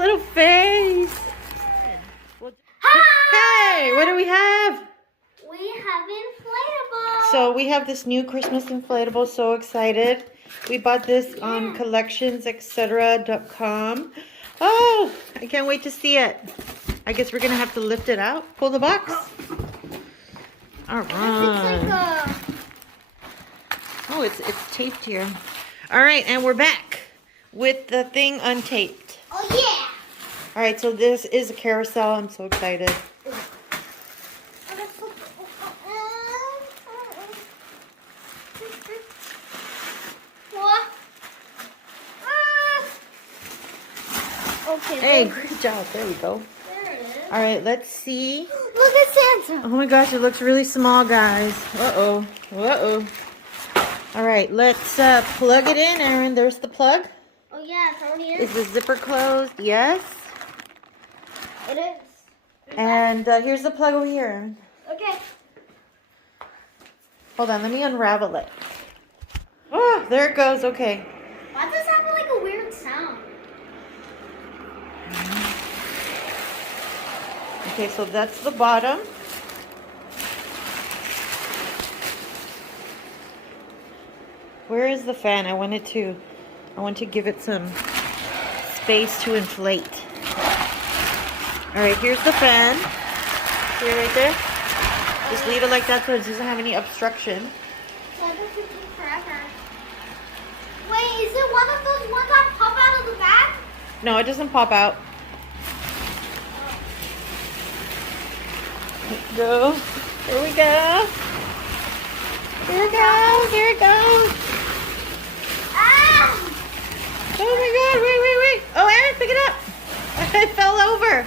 little face. Hey, what do we have? We have inflatable. So we have this new Christmas inflatable. So excited. We bought this on collectionsetc.com. Oh, I can't wait to see it. I guess we're going to have to lift it out. Pull the box. All right. Oh, it's taped here. All right, and we're back with the thing untaped. Oh, yeah. All right, so this is a carousel. I'm so excited. Okay. Hey, good job. There we go. There it is. All right, let's see. Look at Santa. Oh my gosh, it looks really small, guys. Uh-oh. Uh-oh. All right, let's plug it in, Aaron. There's the plug. Oh, yeah, it's already in. Is the zipper closed? Yes. It is. And here's the plug over here, Aaron. Okay. Hold on, let me unravel it. Oh, there it goes. Okay. Why does it have like a weird sound? Okay, so that's the bottom. Where is the fan? I want to give it some space to inflate. All right, here's the fan. See it right there? Just leave it like that so it doesn't have any obstruction. Santa could take forever. Wait, is it one of those ones that pop out of the bag? No, it doesn't pop out. Let's go. Here we go. Here it goes. Here it goes. Ah! Oh my God, wait. Oh, Aaron, pick it up. It fell over.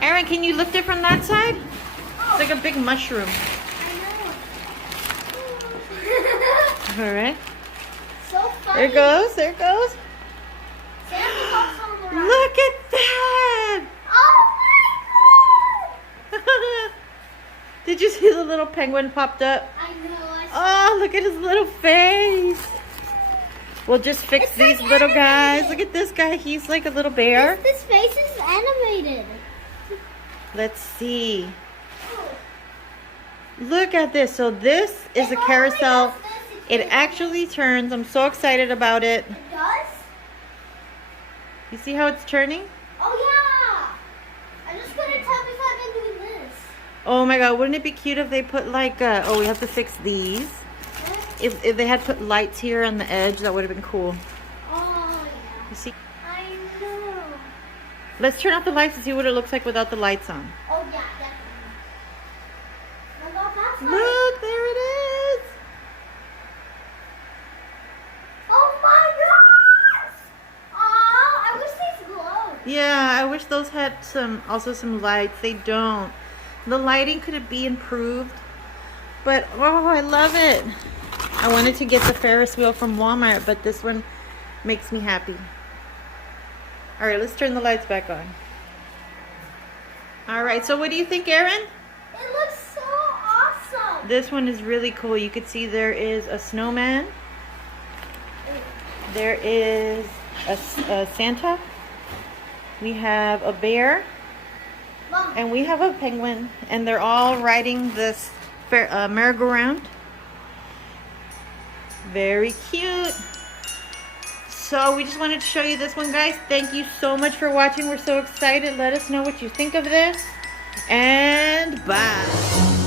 Aaron, can you lift it from that side? It's like a big mushroom. I know. All right. So funny. There it goes. There it goes. Santa's also on the right. Look at that. Oh my God! Did you see the little penguin popped up? I know. Oh, look at his little face. We'll just fix It's these like little guys. animated. Look at this guy. He's like a little bear. This face is animated. Let's see. Look at this. So this is a carousel. It actually turns. I'm so excited about it. It does? You see how it's turning? Oh yeah! I just couldn't tell if I've been doing this. Oh my God. Wouldn't it be cute if they put like, oh, we have to fix these. If they had put lights here on the edge, that would have been cool. Oh yeah. You see? I know. Let's turn off the lights and see what it looks like without the lights on. Oh yeah, definitely. Look, that's Look, there it is. Oh my gosh! Aw, I wish these glowed. Yeah, I wish those had also some lights. They don't. The lighting could be improved, but oh, I love it. I wanted to get the Ferris wheel from Walmart, but this one makes me happy. All right, let's turn the lights back on. All right, so what do you think, Aaron? It looks so awesome. This one is really cool. You could see there is a snowman. There is a Santa. We have a bear. Mom, And we have a penguin. And they're all riding this merry-go-round. Very cute. So we just wanted to show you this one, guys. Thank you so much for watching. We're so excited. Let us know what you think of this. And bye.